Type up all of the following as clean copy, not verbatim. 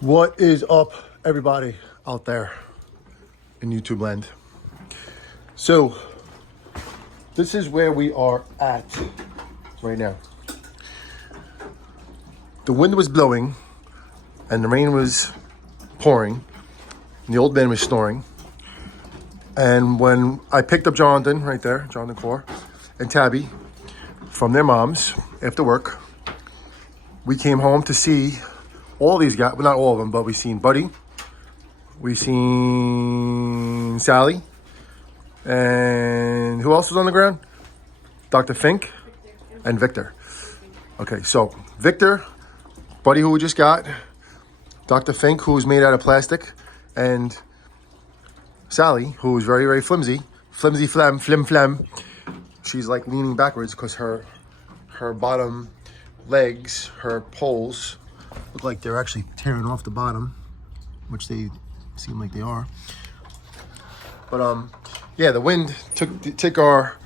What is up, everybody out there in YouTube land? So, this is where we are at right now. The wind was blowing and the rain was pouring and the old man was snoring. And when I picked up Jonathan right there, Jonathan Core, and Tabby from their moms after work, we came home to see all these guys, well, not all of them, but we seen Buddy, we seen Sally, and who else was on the ground? Dr. Fink and Victor. Okay, so Victor, Buddy, who we just got, Dr. Fink, who was made out of plastic, and Sally, who was very, very flimsy, flim. She's like leaning backwards because her bottom legs, her poles, look like they're actually tearing off the bottom, which they seem like they are. But yeah, the wind took our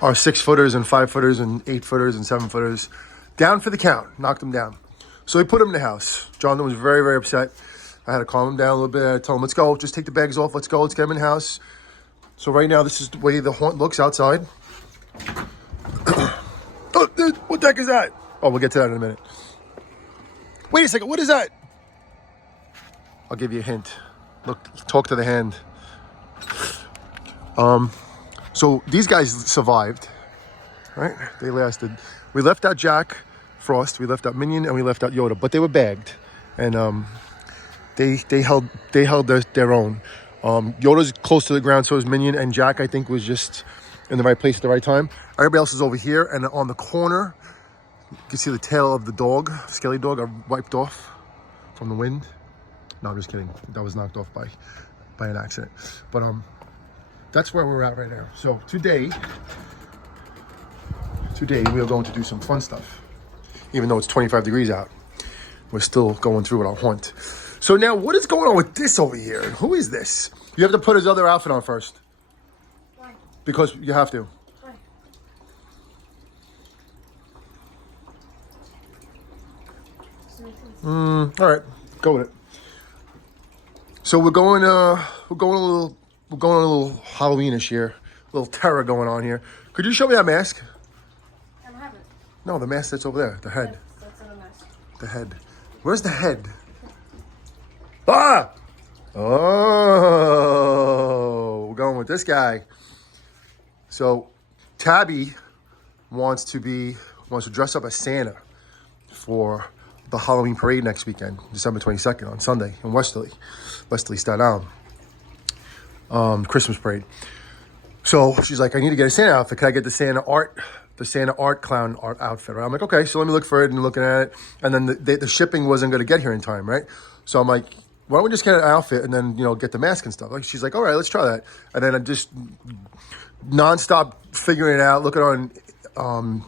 6-footers and 5-footers and 8-footers and 7-footers down for the count, knocked them down. So we put them in the house. Jonathan was very, very upset. I had to calm him down a little bit. I told him, let's go, just take the bags off, let's go, let's get them in the house. So right now, this is the way the haunt looks outside. Oh, what the heck is that? Oh, we'll get to that in a minute. Wait a second, what is that? I'll give you a hint. Look, talk to the hand. So these guys survived, right? They lasted. We left out Jack Frost, we left out Minion, and we left out Yoda, but they were bagged, and they held their own. Yoda's close to the ground, so is Minion, and Jack, I think, was just in the right place at the right time. Everybody else is over here, and on the corner, you can see the tail of the dog, skelly dog, I wiped off from the wind. No, I'm just kidding. That was knocked off by an accident. But that's where we're at right now. So today we are going to do some fun stuff. Even though it's 25 degrees out, we're still going through with our haunt. So now, what is going on with this over here? Who is this? You have to put his other outfit on first. Why? Because you have to. Why? All right, go with it. So we're going a little Halloweenish here, a little terror going on here. Could you show me that mask? I don't have it. No, the mask that's over there, the head. That's not a mess. The head. Where's the head? Ah! Oh, we're going with this guy. So Tabby wants to dress up as Santa for the Halloween parade next weekend, December 22nd on Sunday in Westerly, Staten Island. Christmas parade. So she's like, I need to get a Santa outfit. Can I get the Santa art clown art outfit? Right? I'm like, okay, so let me look for it, and looking at it. And then the shipping wasn't going to get here in time, right? So I'm like, why don't we just get an outfit and then, get the mask and stuff? Like, she's like, all right, let's try that. And then I just nonstop figuring it out, looking on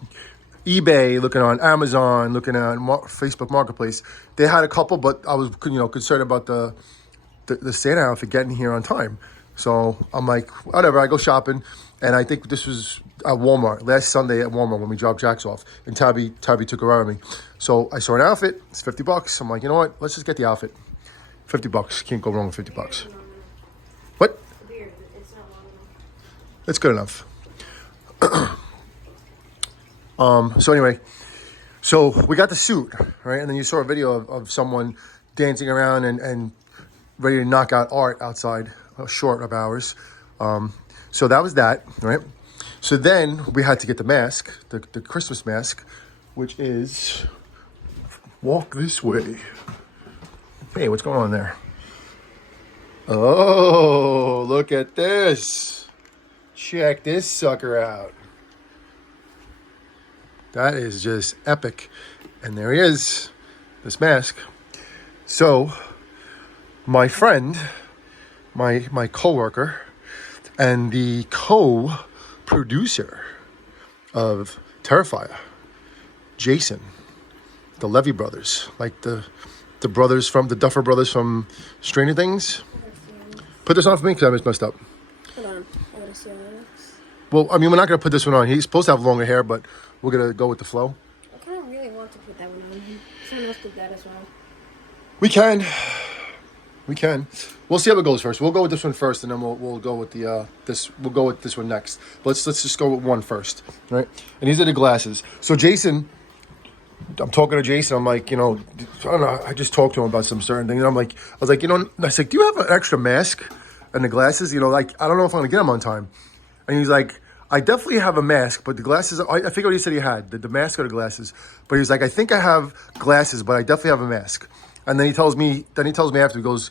eBay, looking on Amazon, looking at Facebook Marketplace. They had a couple, but I was, concerned about the Santa outfit getting here on time. So I'm like, whatever, I go shopping. And I think this was at Walmart, last Sunday at Walmart when we dropped Jax off. And Tabby took her out of me. So I saw an outfit, it's $50. I'm like, you know what, let's just get the outfit. $50, can't go wrong with $50. What? Weird, it's not long enough. It's good enough. So anyway, so we got the suit, right? And then you saw a video of someone dancing around and ready to knock out art outside, short of hours. So that was that, right? So then we had to get the mask, the Christmas mask, which is walk this way. Hey, what's going on there? Oh, look at this. Check this sucker out. That is just epic. And there he is, this mask. So my friend, my coworker, and the co-producer of Terrifier, Jason, the Levy brothers, like the Duffer brothers from Stranger Things. Put this on for me because I was messed up. Hold on, I gotta see how it looks. Well, I mean, we're not going to put this one on. He's supposed to have longer hair, but we're going to go with the flow. I kind of really want to put that one on. Someone else did that as well. We can. We can. We'll see how it goes first. We'll go with this one first, and then we'll go with the this. We'll go with this one next. Let's just go with one first, right? And these are the glasses. So Jason, I'm talking to Jason. I'm like, I don't know. I just talked to him about some certain things. And I was like, I was like, do you have an extra mask and the glasses? Like I don't know if I'm gonna get them on time. And he's like, I definitely have a mask, but the glasses. I forget what he said he had, the mask or the glasses. But he was like, I think I have glasses, but I definitely have a mask. And then he tells me after, he goes,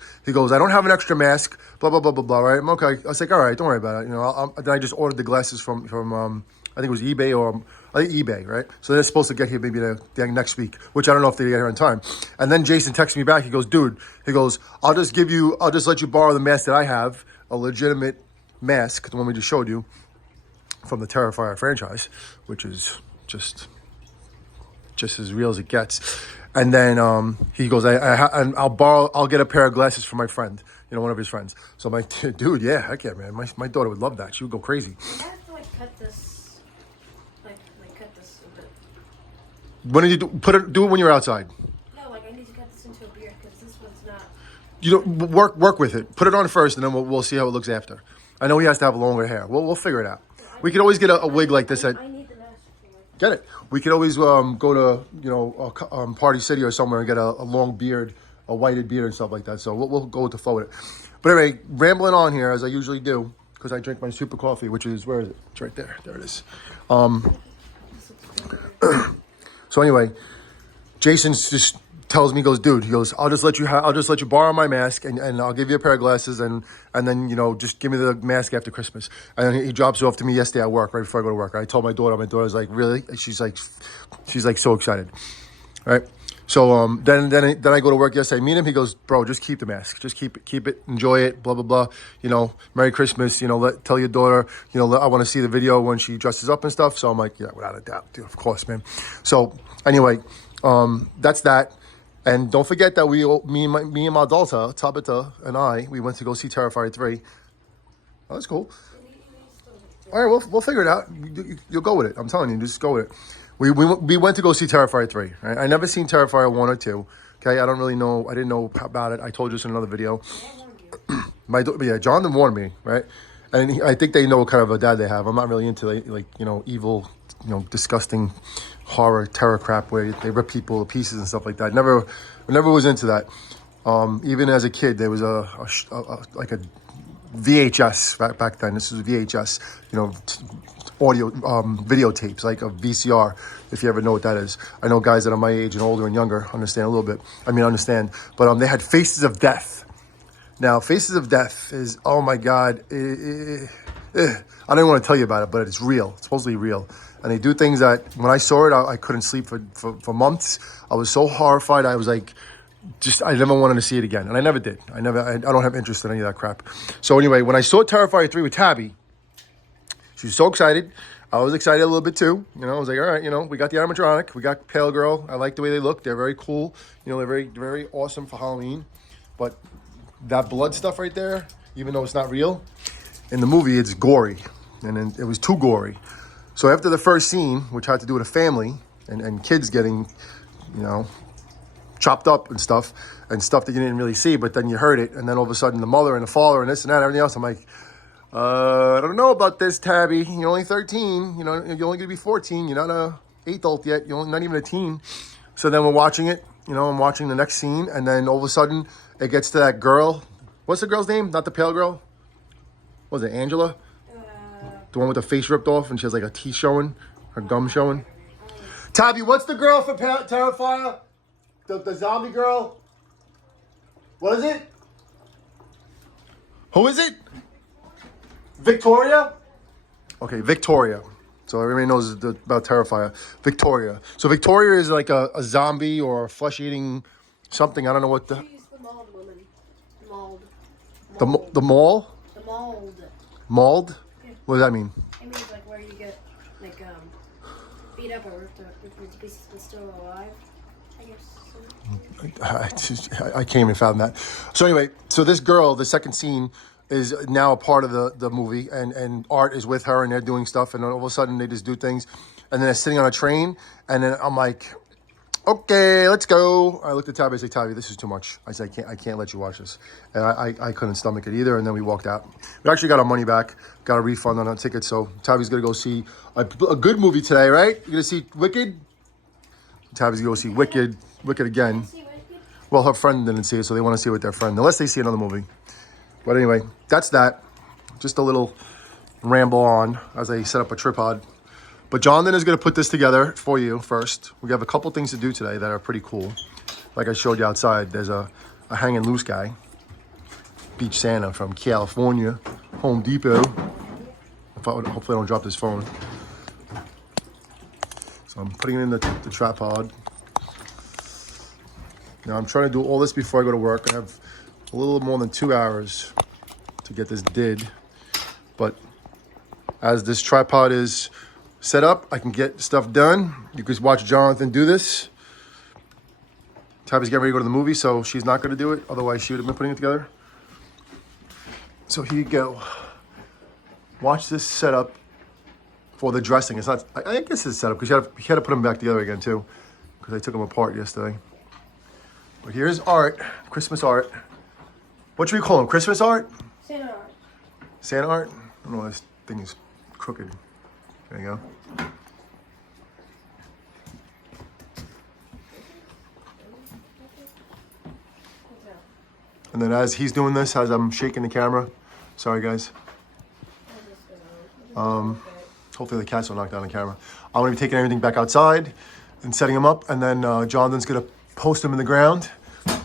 I don't have an extra mask, blah, blah, blah, blah, blah, right? I'm okay. I was like, all right, don't worry about it. Then I just ordered the glasses from I think it was eBay or I think eBay, right? So they're supposed to get here maybe the next week, which I don't know if they get here in time. And then Jason texts me back. He goes, dude, I'll just let you borrow the mask that I have, a legitimate mask, the one we just showed you from the Terrifier franchise, which is just as real as it gets. And then he goes, I'll get a pair of glasses for my friend, one of his friends. So I'm like, dude, yeah, heck yeah, man. My daughter would love that. She would go crazy. I have to cut this, cut this a bit. When did you do it when you're outside? No, I need to cut this into a beard because this one's not. Work with it. Put it on first, and then we'll see how it looks after. I know he has to have longer hair. We'll figure it out. We could always get a wig like this at. I need the mask. Get it. We could always go to Party City or somewhere and get a long beard, a whited beard and stuff like that. So we'll go with the flow with it. But anyway, rambling on here as I usually do because I drink my super coffee, which is where is it? It's right there. There it is. So anyway, Jason just tells me, dude, I'll just let you borrow my mask and I'll give you a pair of glasses and then just give me the mask after Christmas. And then he drops it off to me yesterday at work right before I go to work. I told my daughter's like, really? She's like so excited, right? So then I go to work yesterday. I meet him. He goes, bro, just keep the mask. Just keep it. Enjoy it. Blah blah blah. Merry Christmas. Tell your daughter. I want to see the video when she dresses up and stuff. So I'm like, yeah, without a doubt, dude. Of course, man. So anyway, that's that. And don't forget that me and my daughter, Tabitha, and we went to go see Terrifier 3. Oh, that's cool. All right, we'll figure it out. You'll go with it. I'm telling you, just go with it. We went to go see Terrifier 3. Right? I never seen Terrifier 1 or 2. Okay, I don't really know. I didn't know about it. I told you this in another video. John didn't warn me, right? And I think they know what kind of a dad they have. I'm not really into evil, disgusting horror terror crap where they rip people to pieces and stuff like that. Never was into that. Even as a kid, there was a VHS back then. This was VHS, audio videotapes, like a VCR, if you ever know what that is. I know guys that are my age and older and younger understand a little bit. But they had Faces of Death. Now, Faces of Death is, oh my God, I don't even want to tell you about it, but it's real. It's supposedly real. And they do things that, when I saw it, I couldn't sleep for months. I was so horrified. I was like, I never wanted to see it again. And I never did. I don't have interest in any of that crap. So anyway, when I saw Terrifier 3 with Tabby, she was so excited. I was excited a little bit too. I was like, all right, we got the animatronic. We got Pale Girl. I like the way they look. They're very cool. They're very, very awesome for Halloween. But that blood stuff right there, even though it's not real, in the movie it's gory. And it was too gory. So after the first scene, which had to do with a family and kids getting, chopped up and stuff that you didn't really see, but then you heard it. And then all of a sudden the mother and the father and this and that and everything else. I'm like, I don't know about this, Tabby. You're only 13. You're only going to be 14. You're not an adult yet. You're not even a teen. So then we're watching it. I'm watching the next scene. And then all of a sudden it gets to that girl. What's the girl's name? Not the pale girl. What was it, Angela? The one with the face ripped off and she has like a teeth showing, her gum showing. Tabby, what's the girl for Terrifier? The zombie girl? What is it? Who is it? Victoria? Okay, Victoria. So everybody knows about Terrifier. Victoria. So Victoria is like a zombie or a flesh-eating something. I don't know what the... She's the mold woman. Mold. The mall? The mold. Mauled? Yeah. What does that mean? It means like where you get beat up or ripped into pieces but still alive, I guess. I can't even fathom that. So anyway, this girl, the second scene, is now a part of the movie, and Art is with her, and they're doing stuff, and all of a sudden they just do things, and then they're sitting on a train, and then I'm like, Okay, let's go. I looked at Tabby. I said, Tabby, this is too much. I said, I can't let you watch this. And I couldn't stomach it either. And then we walked out. We actually got our money back. Got a refund on our ticket. So Tabby's going to go see a good movie today, right? You're going to see Wicked? Tabby's going to go see Wicked. Wicked again. Well, her friend didn't see it, so they want to see it with their friend. Unless they see another movie. But anyway, that's that. Just a little ramble on as I set up a tripod. But Jonathan is going to put this together for you first. We have a couple things to do today that are pretty cool. Like I showed you outside, there's a hanging loose guy. Beach Santa from California, Home Depot. Hopefully I don't drop this phone. So I'm putting it in the tripod. Now I'm trying to do all this before I go to work. I have a little more than 2 hours to get this did. But as this tripod is set up, I can get stuff done. You can watch Jonathan do this. Tabby's getting ready to go to the movie, so she's not going to do it. Otherwise, she would have been putting it together. So here you go. Watch this setup for the dressing. It's not. I guess it's set up because you had to put them back together again too, because I took them apart yesterday. But here's art, Christmas art. What should we call them? Christmas art? Santa art. Santa art? I don't know. This thing is crooked. There you go. And then as he's doing this, as I'm shaking the camera, sorry guys. Hopefully the cats don't knock down the camera. I'm gonna be taking everything back outside and setting them up, and then Jonathan's gonna post them in the ground.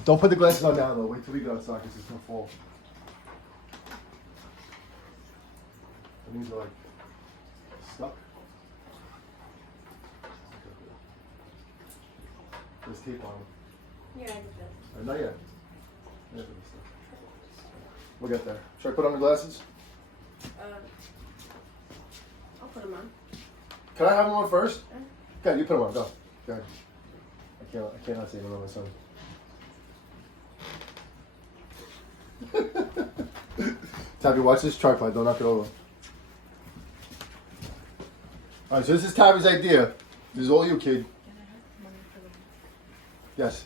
Don't put the glasses on now though. Wait till we go outside because it's gonna fall. And these are like stuck. There's tape on them. Yeah, I get that. Not yet. We'll get there. Should I put on the glasses? I'll put them on. Can I have them on first? Okay, you put them on. Go. Go ahead. I cannot see them on my son. Tabby, watch this tripod. Don't knock it over. All right, so this is Tabby's idea. This is all you, kid. Yes.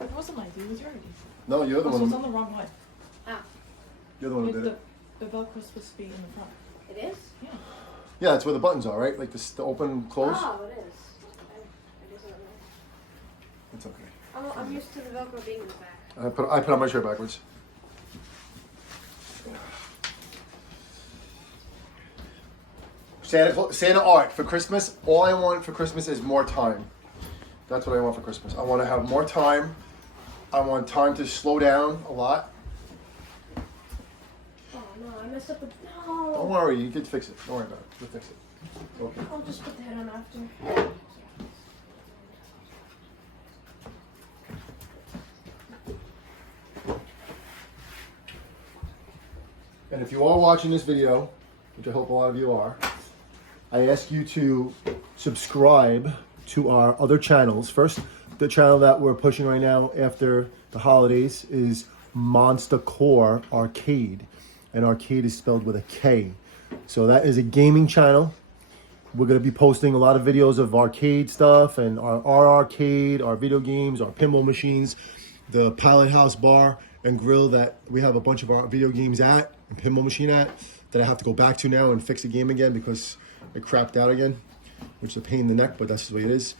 It wasn't my idea, it was your idea. No, you're the Also, one. it's on the wrong way. Ah, You're the one who did it. The Velcro's supposed to be in the front. it is? Yeah. Yeah, that's where the buttons are, right? Like the open, close. Oh, it is. I guess I don't know. It's okay. I'm used to the Velcro being in the back. I put on my shirt backwards. Santa art for Christmas. All I want for Christmas is more time. That's what I want for Christmas. I want to have more time. I want time to slow down a lot. Oh no, I messed up the. No. Don't worry, you can fix it. Don't worry about it. We'll fix it. It's okay. I'll just put the head on after. And if you are watching this video, which I hope a lot of you are, I ask you to subscribe to our other channels. First, the channel that we're pushing right now after the holidays is Monster Core Arcade. And arcade is spelled with a K. So that is a gaming channel. We're going to be posting a lot of videos of arcade stuff and our arcade, our video games, our pinball machines, the Pilot House bar and grill that we have a bunch of our video games at and pinball machine at that I have to go back to now and fix the game again because it crapped out again, which is a pain in the neck, but that's the way it is.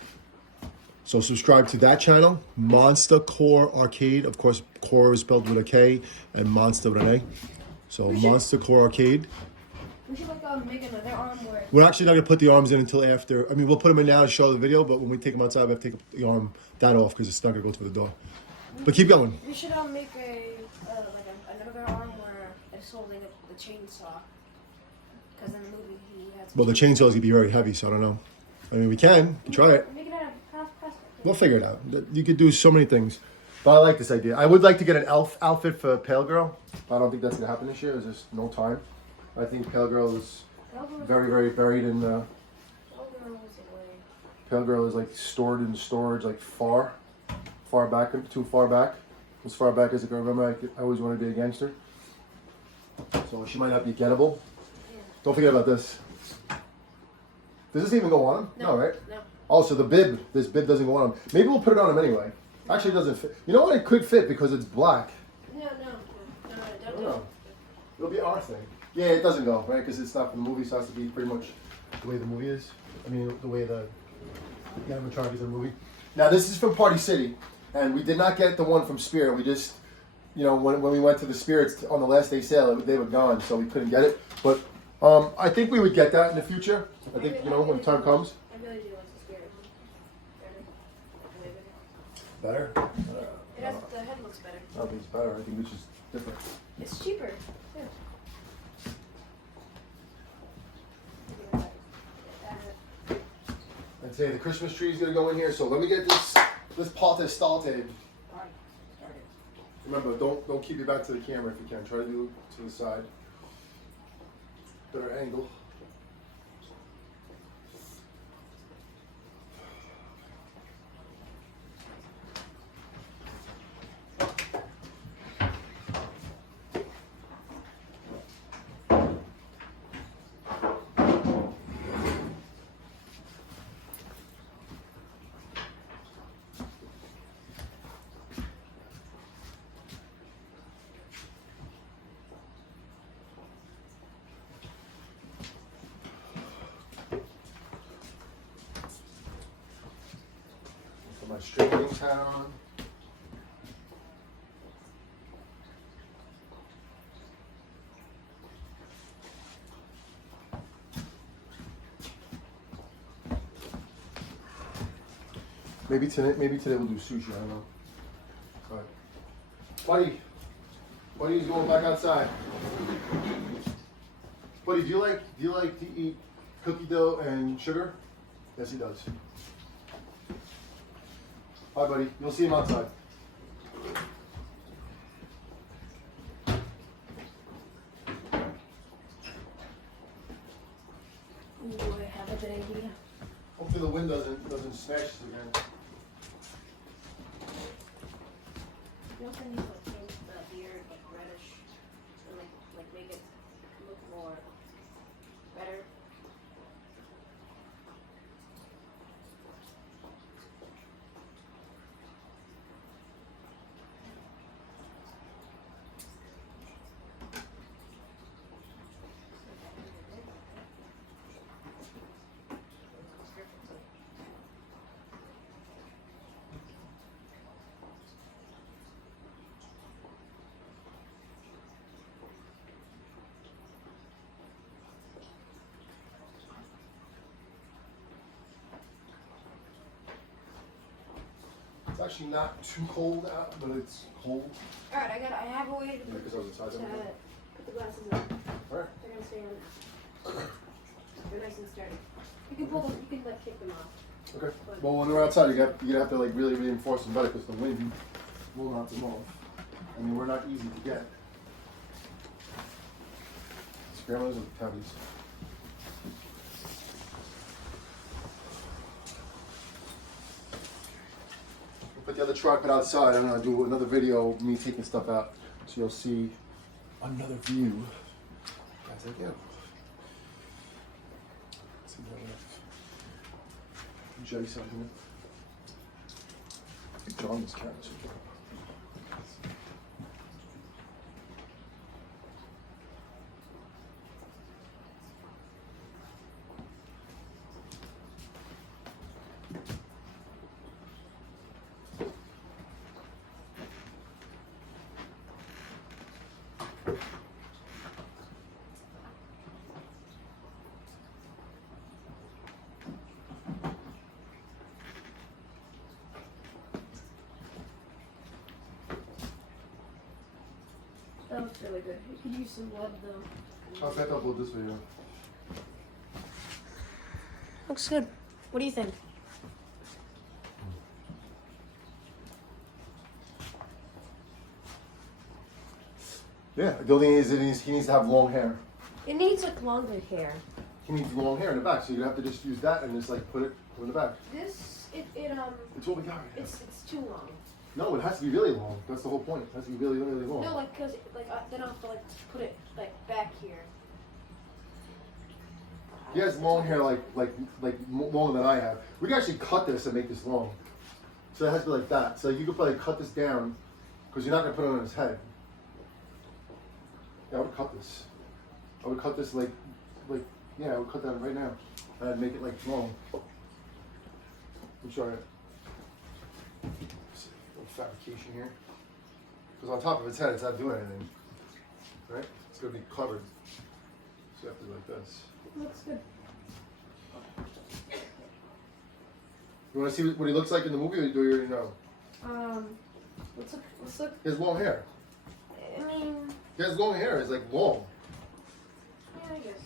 So subscribe to that channel, Monster Core Arcade. Of course, core is spelled with a K and monster with an A. So Monster Core Arcade. We should make another arm where. We're actually not going to put the arms in until after. I mean, we'll put them in now to show the video, but when we take them outside, we have to take the arm that off because it's not going to go through the door. But keep going. We should make another arm where it's holding the chainsaw. Because in the movie he had. Well, the chainsaw is going to be very heavy, so I don't know. I mean, we can try it. Make it out of half plastic. We'll figure it out. You could do so many things. But I like this idea. I would like to get an elf outfit for Pale Girl. I don't think that's going to happen this year. There's just no time. I think Pale Girl is very, very buried in the... Pale Girl is like stored in storage, like far back, too far back. As far back as I can remember, I always wanted to be a gangster. So she might not be gettable. Yeah. Don't forget about this. Does this even go on? No, right? No. Oh, so the bib, this bib doesn't go on him. Maybe we'll put it on him anyway. Actually, it doesn't fit. You know what? It could fit because it's black. No, don't do No. it. It'll be our thing. Yeah, it doesn't go, right? Because it's not for the movie, so it has to be pretty much the way the movie is. I mean, the way the animatronic is in the movie. Now, this is from Party City, and we did not get the one from Spirit. We just, you know, when we went to the Spirits on the last day sale, they were gone, so we couldn't get it. But I think we would get that in the future. I think, you know, when time comes. I really do like the Spirit one. Better. Better? It has, the head looks better. I don't think it's better. I think it's just different. It's cheaper. Yeah. I'd say the Christmas tree is gonna go in here. So let me get this pot started. Remember, don't keep your back to the camera if you can. Try to do it to the side. Better angle. Put my straightening hat on. Maybe today we'll do sushi. I don't know. But Buddy's going back outside. Buddy, do you like to eat cookie dough and sugar? Yes, he does. Hi, buddy. You'll see him outside. Ooh, I have a good idea. Hopefully the wind doesn't smash us again. You also need to change the beard like reddish and like make it look more better. It's actually not too cold out, but it's cold. Alright, I have a way to Because I was inside. put the glasses on. Alright. They're gonna stay on. They're nice and sturdy. You can pull them, you can like kick them off. Okay. Well, when we're outside, you're gonna have to like really reinforce them better because the wind will knock them off. I mean, we're not easy to get. Scramblers or tabbies? Put the other tripod outside. I'm gonna do another video of me taking stuff out, so you'll see another view as I go. Let's see if I have Jason here. John this camera. That looks really good. You could use some blood though. I'll set up with this video. Looks good. What do you think? Yeah, the only thing is he needs to have long hair. It needs like longer hair. He needs long hair in the back, so you have to just use that and just like put it in the back. This it It's what we got right now. it's too long. No, it has to be really long. That's the whole point. It has to be really long. No, like cause like then I'll have to like put it like back here. He has long hair like longer than I have. We can actually cut this and make this long. So it has to be like that. So you could probably cut this down because you're not gonna put it on his head. Yeah, I would cut this. I would cut this like yeah, I would cut that right now. And I'd make it like long. I'm sorry. Let's see, a little fabrication here. Because on top of its head, it's not doing anything. Right? It's gonna be covered. So you have to do like this. Looks good. You want to see what he looks like in the movie, or do you already know? Let's look. He has long hair. I mean, He has long hair. It's like long. yeah, I guess.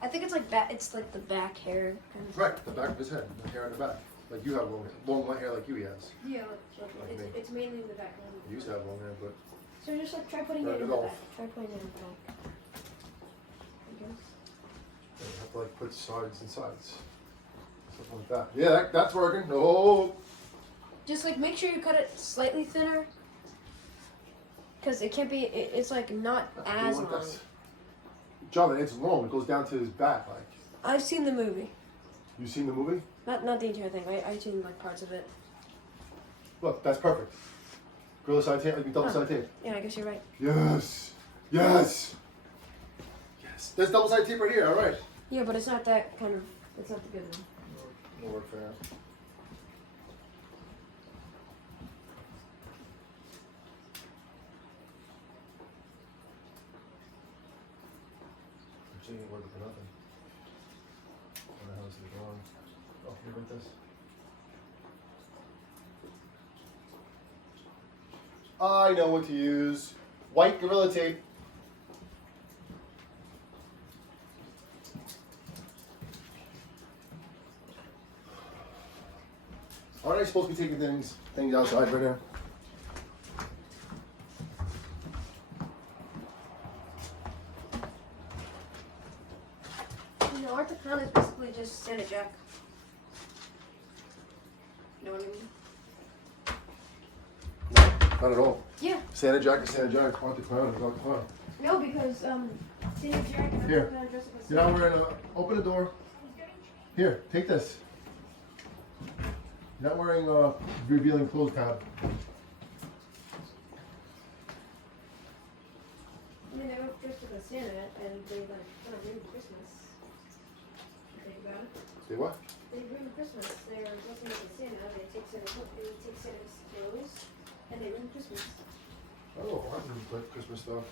I think it's like back. It's like the back hair kind of. Right, the back of his head, the hair in the back. Like you have long hair, like he has. Yeah, it's mainly the back. He used to have long hair, but So just like try putting Turn it in it the off. back. Try putting it in the back. I guess. you have to like put sides and sides, something like that. Yeah, that's working. Oh, Just like make sure you cut it slightly thinner. Cause it can't be. It's like not as like long. this. John, it's long. It goes down to his back. Like I've seen the movie. you seen the movie? Not the entire thing. I've seen like parts of it. Look, that's perfect. Gorilla side tape, like double side tape. Yeah, I guess you're right. Yes, yes, yes. There's double side tape right here. All right. Yeah, but it's not that kind of. It's not the good one. No work for that. She ain't working for nothing. What the hell is it wrong? Oh, you with this? I know what to use. White Gorilla Tape. Aren't I supposed to be taking things outside right now? You know, Articon is basically just Santa Jack. You know what I mean? Not at all. Yeah. Santa Jack is Santa Jack. Quant the Clown is Quant the Clown. No, because Santa Jack and Here. Articon dress up as You're Santa. not wearing a. Open the door. Here, take this. You're not wearing a revealing clothes tab. I mean, they were dressed up as Santa, and they like kind of ruined Christmas. Think about it. Say what? They ruined Christmas. They're dressing up as Santa. They take Santa's clothes, and they ruin Christmas. Oh, I didn't put Christmas stuff.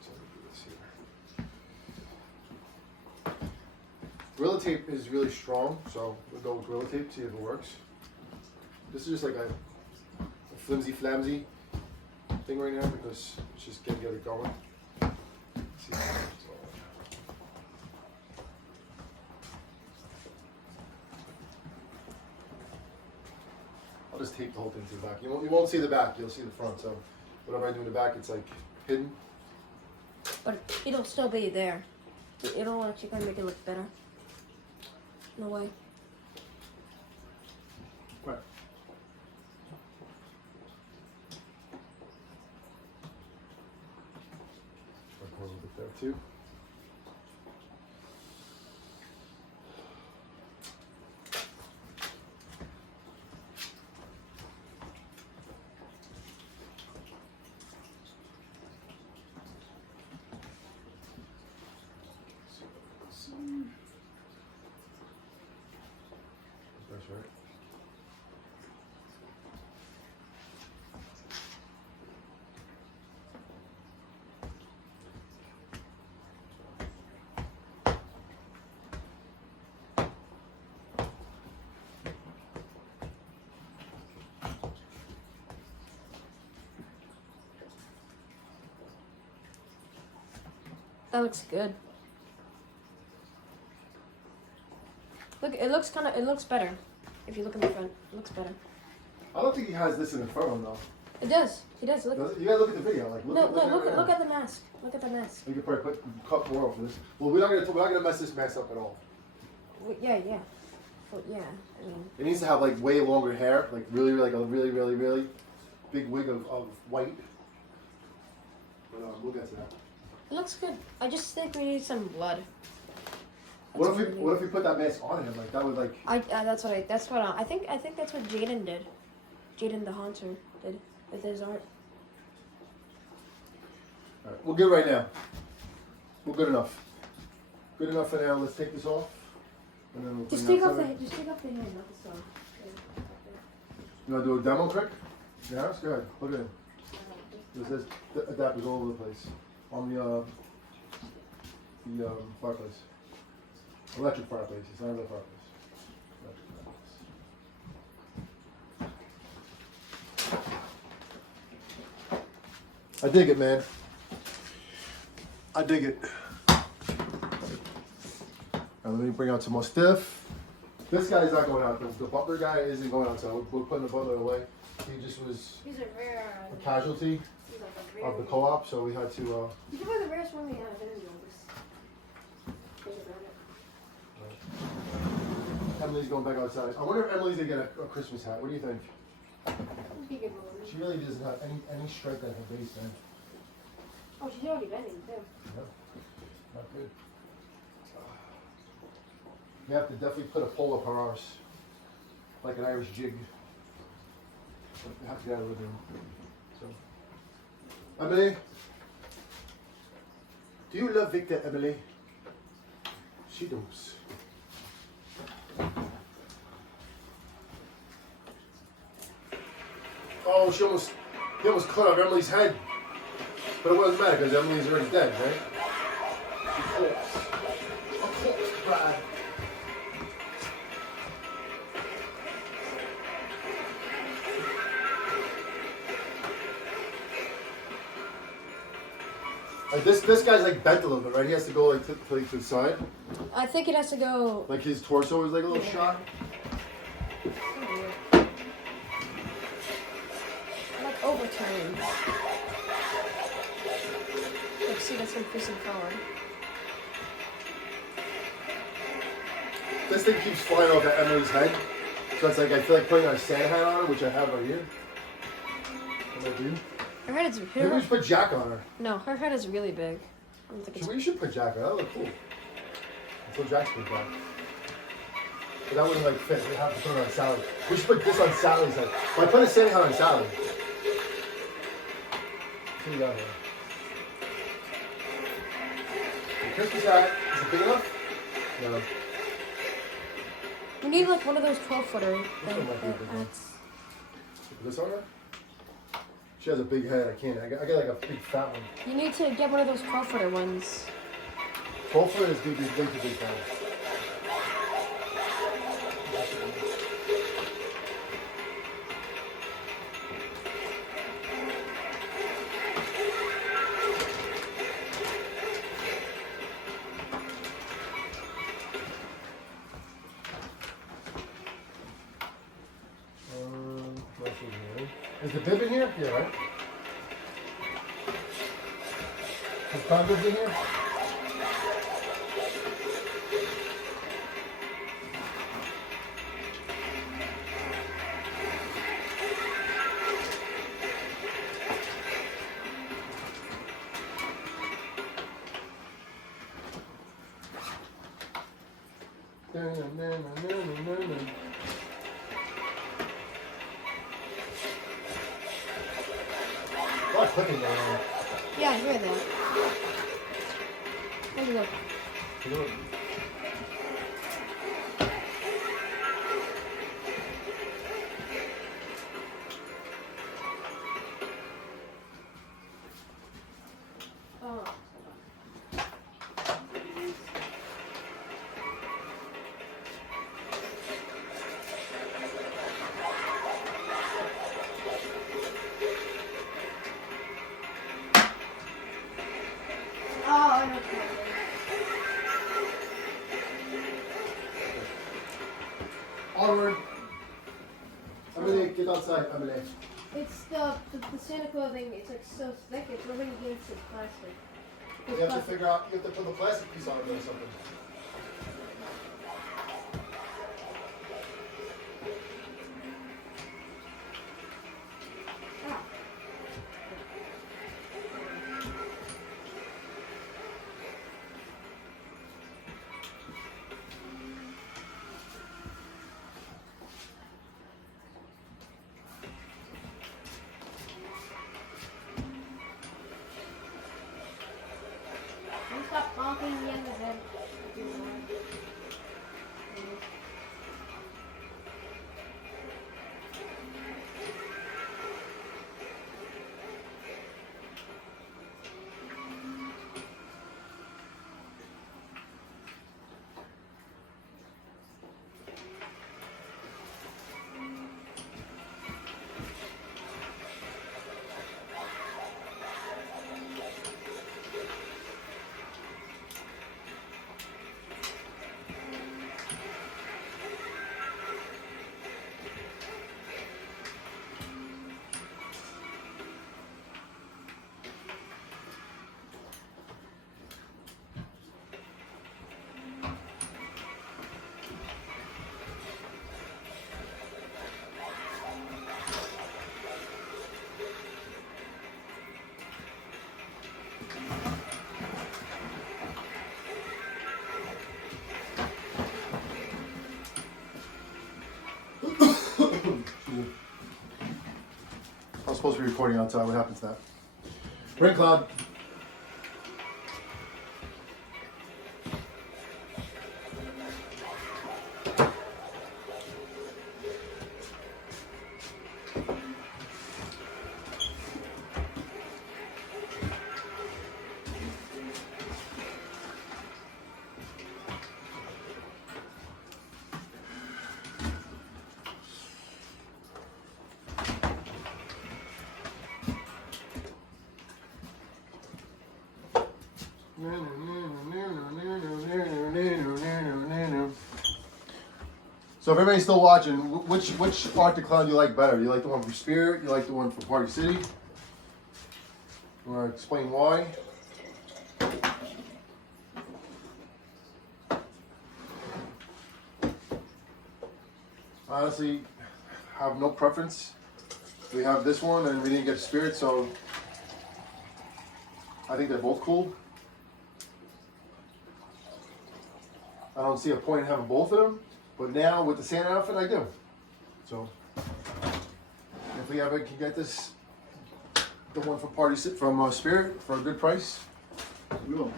So let me do this here. Gorilla Tape is really strong, so we'll go with Gorilla Tape, see if it works. This is just like a flimsy flamsy thing right now because it's just getting it going. Let's see if it works. I'll just tape the whole thing to the back. You won't see the back, you'll see the front. So whatever I do in the back, it's like hidden. But it'll still be there. It'll actually kind of make it look better. No way. Right. A little bit there too. That's right. That looks good. Look, it looks better. If you look in the front, it looks better. I don't think he has this in the front of him though. It does. It does. Look. Does it? You gotta look at the video. Like look Look at the mask. Look at the mask. You could probably cut more off of this. Well, we're not gonna mess this mask up at all. Yeah. Well, yeah. I mean, It needs to have like way longer hair, like like a really big wig of white. But we'll get to that. it looks good. I just think we need some blood. What if we put that mask on him? Like that would like. I think that's what Jaden did. Jaden the Haunter did with his art. All right, we're good right now. We're good enough. Good enough for now. Let's take this off. And then we'll Just clean take off outside. the hand, not the song. You want to do a demo trick? Yeah, that's good. Look at it. This says adapters all over the place on the fireplace. Electric fireplace. It's not a real fireplace. Electric fireplace. I dig it, man. I dig it. Now let me bring out some more stuff. This guy's not going out. The butler guy isn't going out, so we're putting the butler away. He just was He's a rare. a casualty He's like a rare. of the co-op, so we had to. He's probably the rarest one we have. Think about it. Emily's going back outside. I wonder if Emily's gonna get a Christmas hat. What do you think? It'd be a good one. She really doesn't have any strength at her base, man. Oh, she's already bending too. No, not good. You have to definitely put a pole up her arse, like an Irish jig. You have to get out of the living room. So, Emily, do you love Victor, Emily? She does. Oh, he almost cut off Emily's head. But it wasn't matter because Emily's already dead, right? A corpse, Brad. Like this guy's like bent a little bit, right? He has to go like to the side. I think it has to go. Like his torso is like a little shot. Like overturned. Like, see, that's him facing forward. This thing keeps flying off at Emily's head. So it's like I feel like putting a Santa hat on her, which I have right here. What do I do? Her head is. Maybe we should put Jack on her. No, her head is really big. I don't think it's. We should put Jack on her. That would look cool. Until Jack's pretty back. But that wouldn't like fit. We'd have to put it on Sally. We should put this on Sally's head. Well, I put a Santa hat on Sally. What do we got here? The Christmas hat, is it big enough? No. We need like one of those 12-footer This one might be a big one. hats. Put this on her? She has a big head. I can't. I got like a big fat one. You need to get one of those 12-footer ones. 12 foot is big, big, big, big guy. Is the bib in here? Yeah, right? Is Tom bib in here? A lot of clicking going on. Yeah, I hear that. Let me look. You know what? Oh. Oh, I know what you're doing. Onward. Emily, get outside, Emily. It's the Santa clothing. It's like so thick. It's rubbing against the plastic. You have to figure out, you have to put the plastic piece on it or something. Ah. supposed to be recording outside. What happens to that? Rain cloud. So if everybody's still watching, which Arctic Clown do you like better? Do you like the one from Spirit? You like the one from Party City? You want to explain why? Honestly, have no preference. We have this one and we didn't get Spirit, so I think they're both cool. I don't see a point in having both of them, but now with the Santa outfit, I do. So if we ever can get this, the one from Spirit for a good price, we will.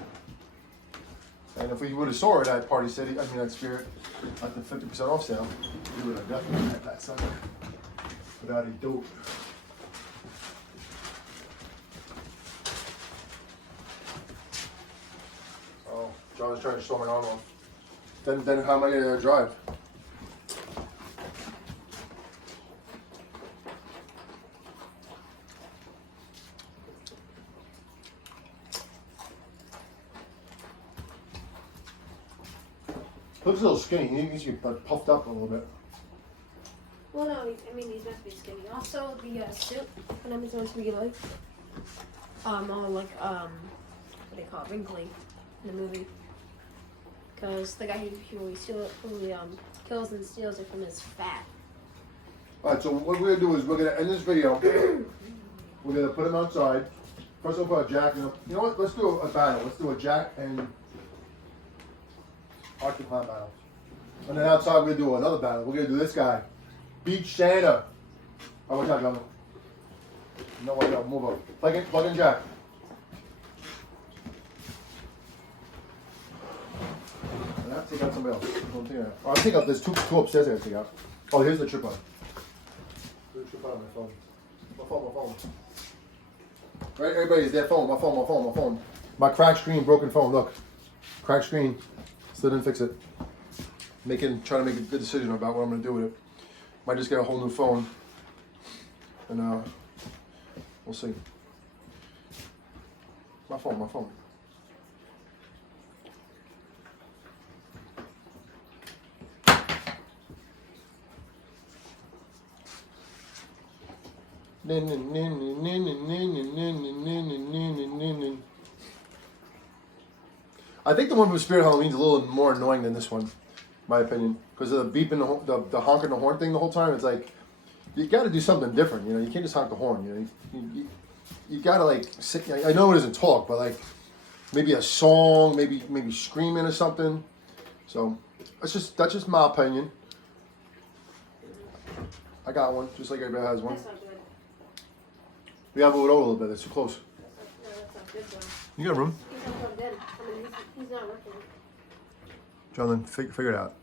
And if we would have saw it at Party City, at Spirit, at the 50% off sale, we would have definitely had that sucker without a dope. Oh, John is trying to show my arm off. Then how am I gonna drive? Looks a little skinny. He needs to be puffed up a little bit. Well, no, I mean, he's meant to be skinny. Also, the suit for him is supposed to be like, all like, what do you call it, wrinkly in the movie. Because the guy who kills and steals it from is fat. Alright, so what we're gonna do is we're gonna end this video. We're gonna put him outside. First we'll put a Jack and you know what? Let's do a battle. Let's do a Jack and Arctic Clown battle. And then outside we're gonna do another battle. We're gonna do this guy. Beach Santa. Oh, what's that, John? No way, no, move up. Plug in Jack. I have to take out somebody else. I'll take out, there's two upstairs I gotta take out. Oh, here's the tripod. Here's the tripod on my phone. My phone. Right, everybody's their phone. My phone. My cracked screen, broken phone, look. Cracked screen. Still didn't fix it. Trying to make a good decision about what I'm gonna do with it. Might just get a whole new phone. And we'll see. My phone. I think the one from Spirit Halloween is a little more annoying than this one, in my opinion, because of the beeping, the honking the horn thing the whole time. It's like you got to do something different, you know. You can't just honk the horn, you know. You got to like sit. I know it doesn't talk, but like maybe a song, maybe screaming or something. So that's just my opinion. I got one, just like everybody has one. That's not good. We gotta move it over a little bit. It's too close. No, that's not good, though. You got room. He's not plugged in. I mean, he's not working. Jonathan, figure it out.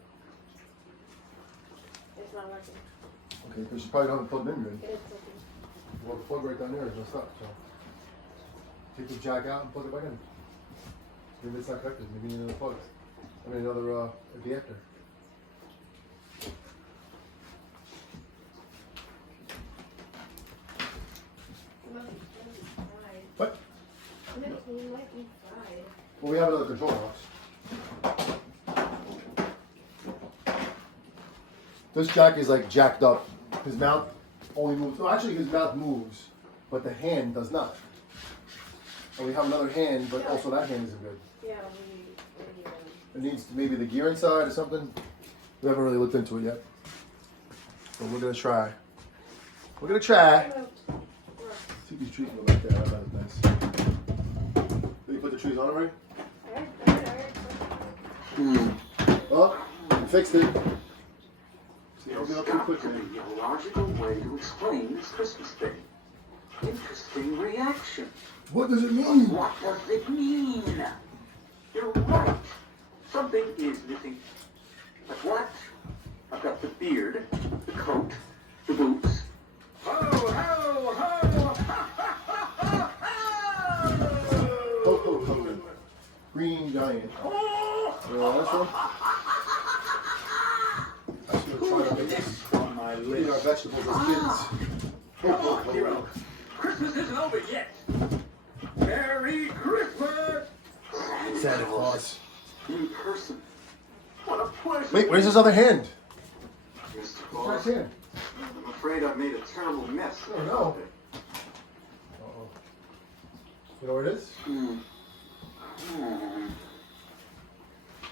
It's not working. Okay, because you probably don't have it plugged in good. It is working. Well, the plug right down there is messed up. So take the jack out and plug it back in. Maybe it's not connected. Maybe you need another plug. I mean another adapter. What? He might be fried. Well, we have another controller box. This jack is like jacked up. His mouth only moves. No, actually, his mouth moves, but the hand does not. And we have another hand, but also that hand isn't good. Yeah, It needs maybe the gear inside or something. We haven't really looked into it yet, but we're gonna try. See these trees go back there. That was nice. Did you put the trees on already? Well, we fixed it. See, I'll get up too quick. A logical way to explain this Christmas thing. Interesting reaction. What does it mean? What does it mean? You're right. Something is missing. But what? I've got the beard, the coat, the boots. Ho, ho, ho, ha, ha, ha, ha, ha. Ho, ho, ho. Green giant. That's one. That's gonna try to make us Next on my eat list. our vegetables as kids. Ho, Come ho, on, ho. hero. Christmas isn't over yet. Merry Christmas! Santa Claus. In person. What a pleasure. Wait, where's his other hand? Mr. His Claus, hand. I'm afraid I've made a terrible mess. Oh, no. Uh-oh. You know where it is?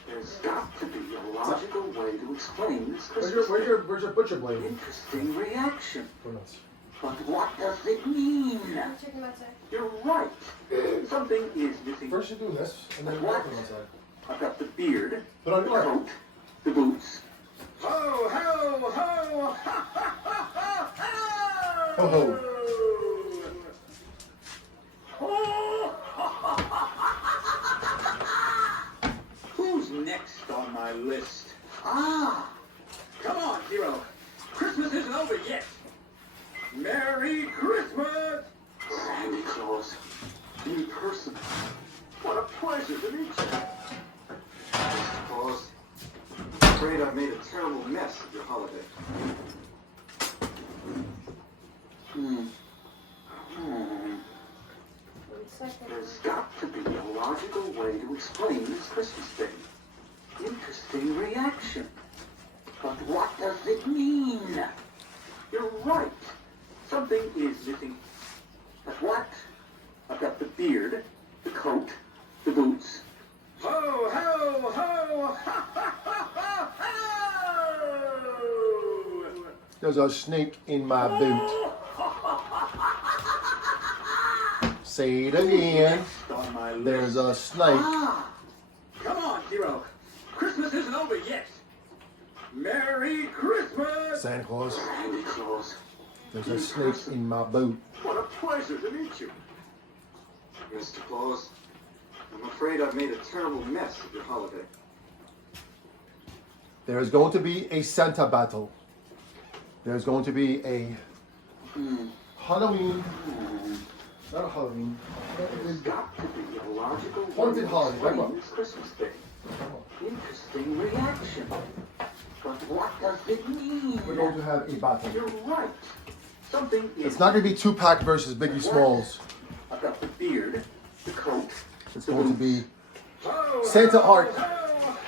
There's got to be a logical way to explain this Where's Christmas. where's your butcher blade? Interesting reaction. Go nuts. But what does it mean? I'm checking outside. You're right. Something is missing. First you do this, and then you walk on outside. I've got the beard, Put on the your coat, the boots. Ho, ho, ho, ha, ha, ha, ha, ha. Ho, ho. Who's next on my list? Ah! Come on, hero. Christmas isn't over yet. Merry Christmas! Santa Claus. In person. What a pleasure to meet you. Mr. Claus, I'm afraid I've made a terrible mess of your holiday. There's got to be a logical way to explain this Christmas thing. Interesting reaction. But what does it mean? You're right. Something is missing. But what? I've got the beard, the coat, the boots. Ho, ho, ho, ha, ha, ha, ha, ho! There's a snake in my boot. Say it again. Next on my list. There's a snake. Ah! Come on, hero. Christmas isn't over yet. Merry Christmas! Santa Claus. Santa Claus. There's a snake in my boot. What a pleasure to meet you. Mr. Claus, I'm afraid I've made a terrible mess of your holiday. There is going to be a Santa battle. There's going to be a Halloween. Not a Halloween. There's got to be a logical Haunted way to holiday, right, explain Bob? this Christmas thing. Interesting reaction. But what does it mean? We're going to have a battle. You're right. Something is... It's not going to be Tupac versus Biggie Smalls. I've got the beard, the coat. It's going to be Santa Art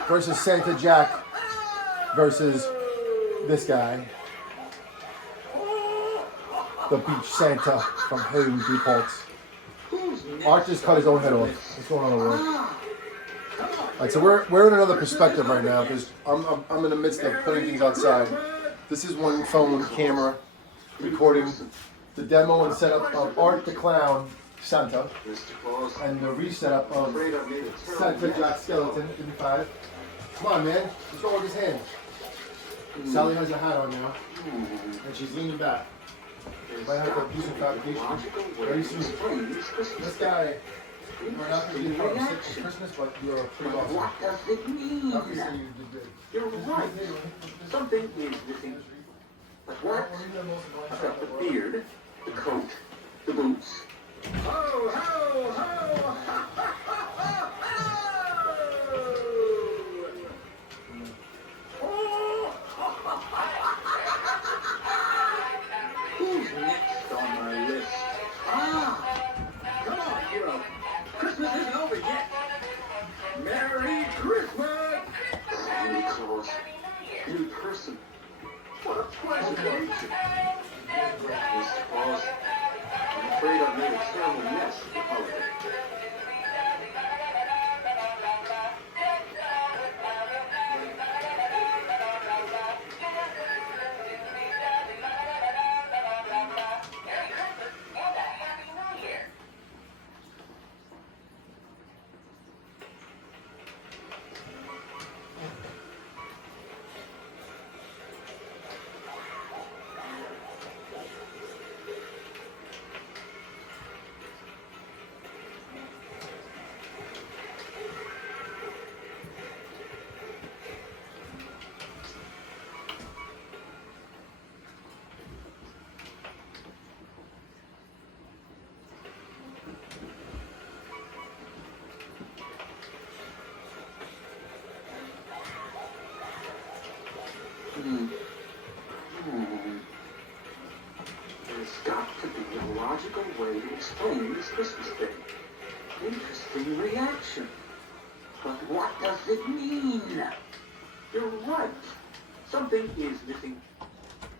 versus Santa Jack versus this guy. The Beach Santa from Home Depot. Art just cut his own head off. What's going on over there? Alright, so we're in another perspective right now because I'm in the midst of putting things outside. This is one phone camera recording the demo and setup of Art the Clown Santa Mr. Claus, and the resetup I'm of afraid I've made a terrible Santa mess. Jack Skeleton. Give me 5. Come on, man. What's wrong with his hand? Sally has a hat on now, and she's leaning back. Might have to do some fabrication. Very soon. This guy, we're not going to get home sick for Christmas, but you're pretty awesome. What does it mean? Obviously, you did good. You're right. Something is missing. But what? I've got the beard, the coat, the boots. Ho, ho, ho, ha, ha, ha, ha, Who's next on my list? Ah! Come on, hero. Christmas isn't over yet. Merry Christmas! Santa Claus. In person. What a pleasure to meet you. Mr. Claus, I'm afraid I've made a terrible mess of the holiday. logical way to explain this Christmas thing. Interesting reaction. But what does it mean? You're right. Something is missing.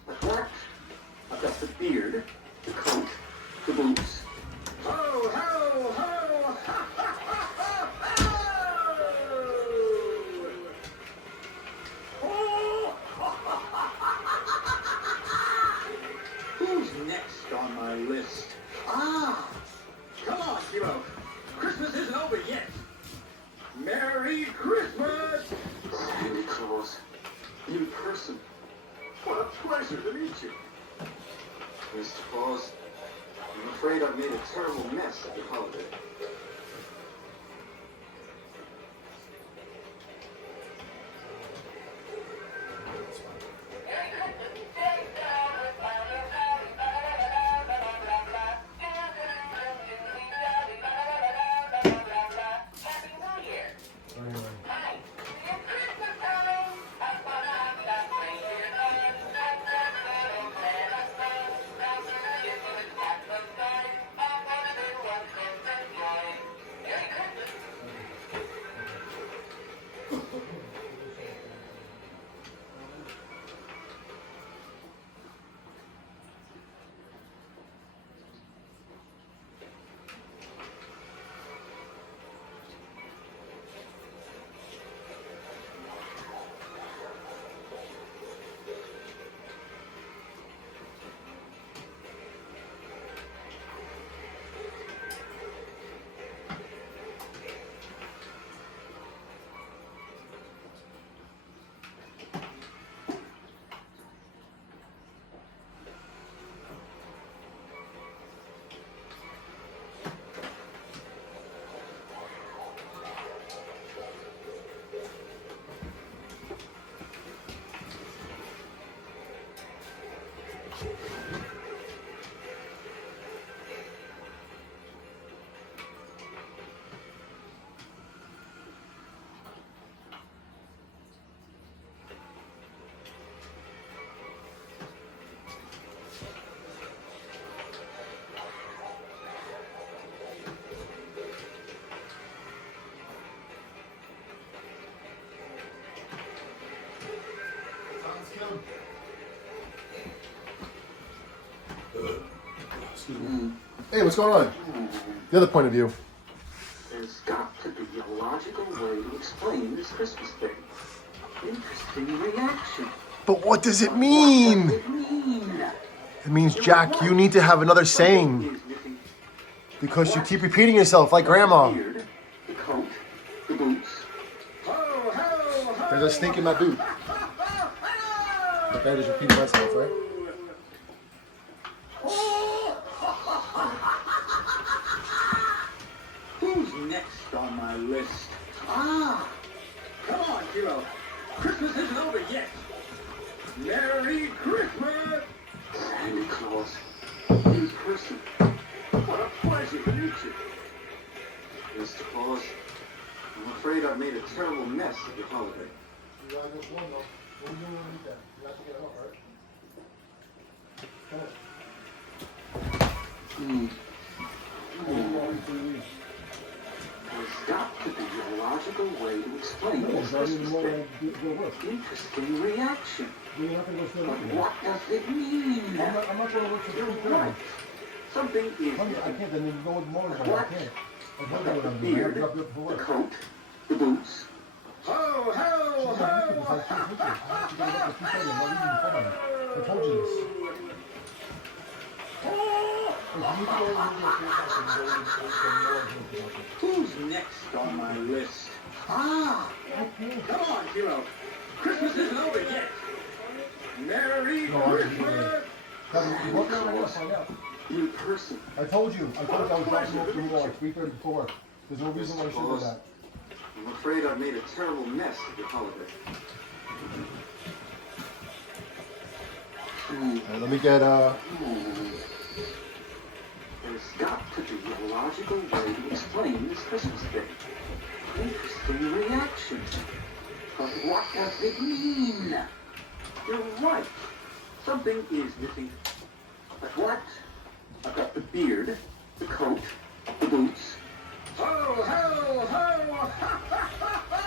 But what? I've got the beard, the coat, the boots. Ho, ho, ho! Ha, ha, ha, ha, ho! Who's next on my list? Ah! Come on, Hero. Christmas isn't over yet. Merry Christmas! Santa Claus, in person. What a pleasure to meet you. Mr. Claus, I'm afraid I've made a terrible mess of your holiday. Excuse me. Hey, what's going on? The other point of view. There's got to be a logical way to explain this Christmas thing. Interesting reaction. But what does it mean? What does it mean? It means, Jack, you need to have another saying. Because you keep repeating yourself like Grandma. The coat, the boots. Ho, ho, ho! There's a stink in my boot. But I just repeat myself, right? Who's next on my list? Ah! Come on, Hero. Christmas isn't over yet. Merry Christmas! Santa Claus, in person. What a pleasure to meet you. Mr. Claus, I'm afraid I've made a terrible mess of your holiday. You gotta go slow, though. What are you doing when you eat that? You have to get it up, right? Come on. There's got to be a logical way to explain this Christmas thing. Interesting reaction. But what does it mean? I'm not going to work for You're 2:30. right. Something is Honey, I can't. Then you go with more. I What? can't. I What told you about what the I'm doing. I have beard, to drop you up for the work. coat, the boots? Ho, ho, I told you this. Who's next on my list? Ah! Come on, Hero. Christmas isn't over yet. Merry Christmas! In person. I told you I was dropping you off the wall like 3:34. There's no reason why I should do that. I'm afraid I've made a terrible mess of your holiday. Alright, let me get There's got to be a logical way to explain this Christmas thing. Interesting reaction. But what does it mean? You're right. Something is missing. But what? I've got the beard, the coat, the boots. Ho, ho, ho, ha, ha, ha, ha, ho!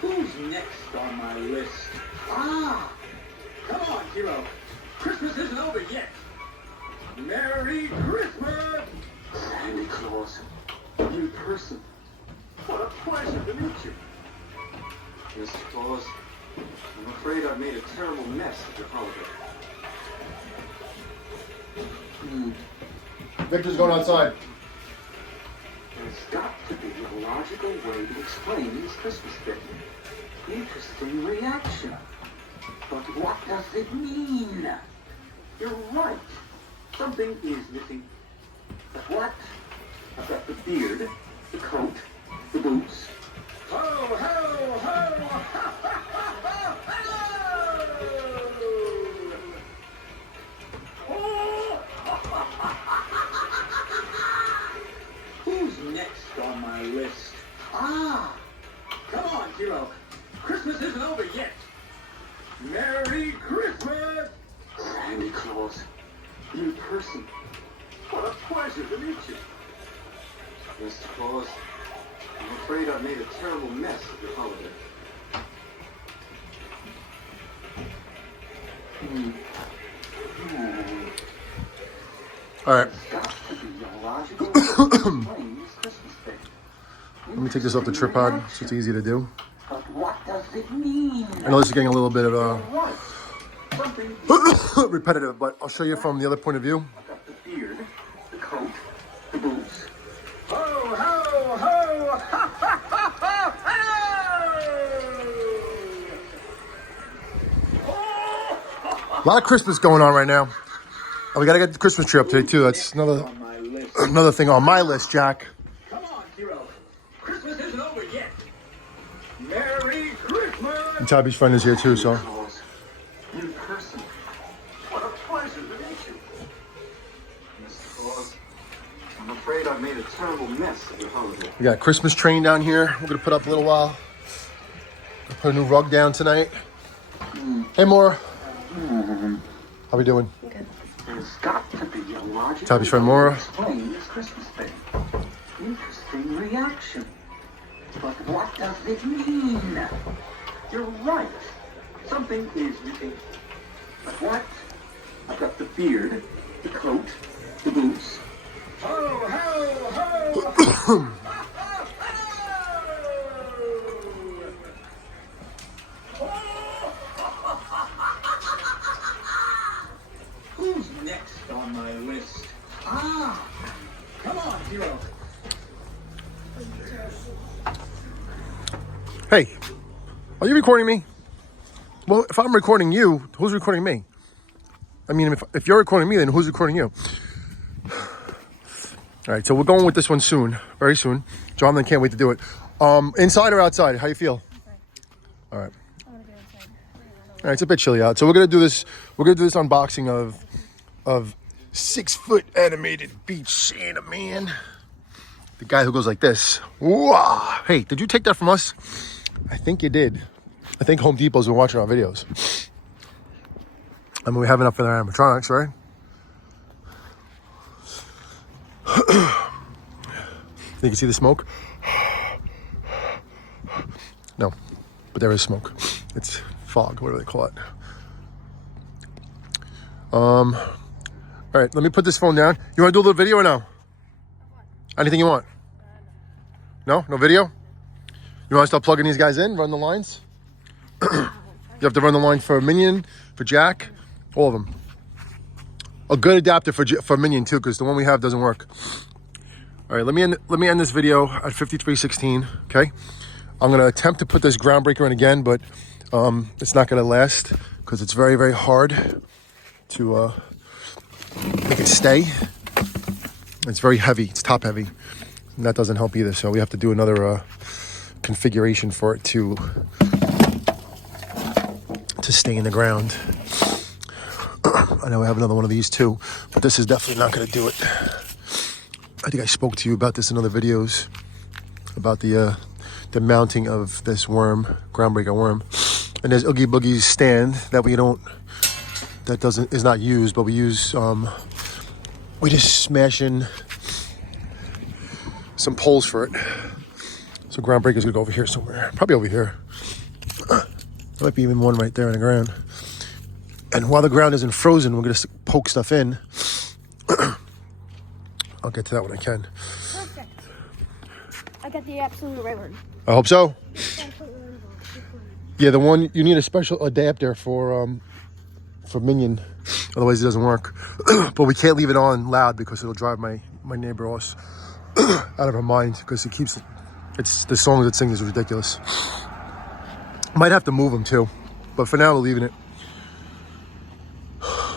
Who's next on my list? Ah! Come on, hero. Christmas isn't over yet. Merry Christmas! Santa Claus, in person. What a pleasure to meet you. Mr. Claus, I'm afraid I've made a terrible mess of your holiday. Victor's going outside. There's got to be a logical way to explain this Christmas thing. Interesting reaction. But what does it mean? You're right. Something is missing. But what? I've got the beard, the coat, the boots. Ho, ho, ho, ha, ha, ha, ha, ho! Who's next on my list? Ah! Come on, hero. Christmas isn't over yet. Merry Christmas! Santa Claus, in person. What a pleasure to meet you. Mr. Claus, I'm afraid I've made a terrible mess of your holiday. All right. There's got to be a logical way to explain this Christmas thing. Let me take this off the tripod so it's easy to do. But what does it mean? I know this is getting a little bit of Right. Something repetitive, but I'll show you from the other point of view. I've got the beard, the coat, the boots. Ho, ho, ho, ha, ha, ha, ha, ho! A lot of Christmas going on right now. Oh, we gotta get the Christmas tree up today too. That's another On my list. another thing on my list, Jack. Come on, hero. Christmas isn't over yet. Merry Christmas! And Tabby's friend is here too, so Claus, in person. What a pleasure to meet you. Mr. Claus, I'm afraid I've made a terrible mess of your holiday. we got a Christmas train down here. We're gonna put up a little while. Gonna put a new rug down tonight. Hey, Maura. How we doing? Okay. There's got to be a logical Tabby's friend way to Maura. explain this Christmas thing. Interesting reaction. But what does it mean? You're right. Something is missing. But what? I've got the beard, the coat, the boots. Ho, ho, ho! Who's next on my list? Ah! Come on, hero. Hey, are you recording me? Well, if I'm recording you, who's recording me? I mean, if you're recording me, then who's recording you? All right, so we're going with this one soon, very soon. Jonathan can't wait to do it. Inside or outside? How you feel? All right. All right, it's a bit chilly out, so we're gonna do this. We're gonna do this unboxing of 6-foot animated beach Santa man. The guy who goes like this. Wow. Hey, did you take that from us? I think you did. I think Home Depot's been watching our videos. I mean, we have enough for their animatronics, right? You can see the smoke? No, but there is smoke. It's fog, whatever they call it. All right, let me put this phone down. You want to do a little video or no? Anything you want? No? No video? You want to start plugging these guys in, run the lines? You have to run the line for Minion, for Jack, all of them. A good adapter for Minion too, because the one we have doesn't work. All right, let me end this video at 53:16. Okay, I'm gonna attempt to put this groundbreaker in again, but it's not gonna last because it's very, very hard to make it stay. It's very heavy. It's top heavy, and that doesn't help either. So we have to do another configuration for it to stay in the ground. I know I have another one of these too, but this is definitely not going to do it. I think I spoke to you about this in other videos, about the the mounting of this worm, groundbreaker worm. And there's Oogie Boogie's stand that is not used, but we use, we just smash in some poles for it. So groundbreaker's gonna go over here somewhere, probably over here. There might be even one right there on the ground. And while the ground isn't frozen, we're gonna poke stuff in. I'll get to that when I can. Perfect. I got the absolute right one. I hope so. Yeah, the one, you need a special adapter for Minion, otherwise it doesn't work. But we can't leave it on loud because it'll drive my neighbor out of her mind, because it's the songs it sings is ridiculous. Might have to move them too, but for now we're leaving it.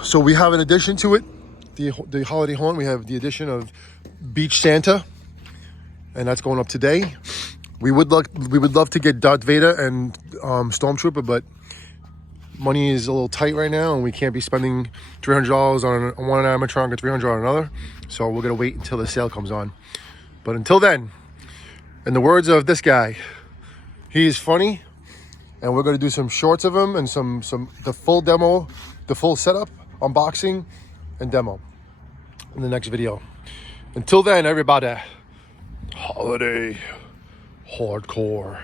So we have an addition to it, the holiday haunt. We have the addition of Beach Santa, and that's going up today. We would love to get Darth Vader and Stormtrooper, but money is a little tight right now, and we can't be spending $300 on one animatronic or $300 on another. So we're gonna wait until the sale comes on. But until then, in the words of this guy, he is funny, and we're gonna do some shorts of him and the full demo, the full setup, unboxing, and demo in the next video. Until then, everybody, holiday hardcore.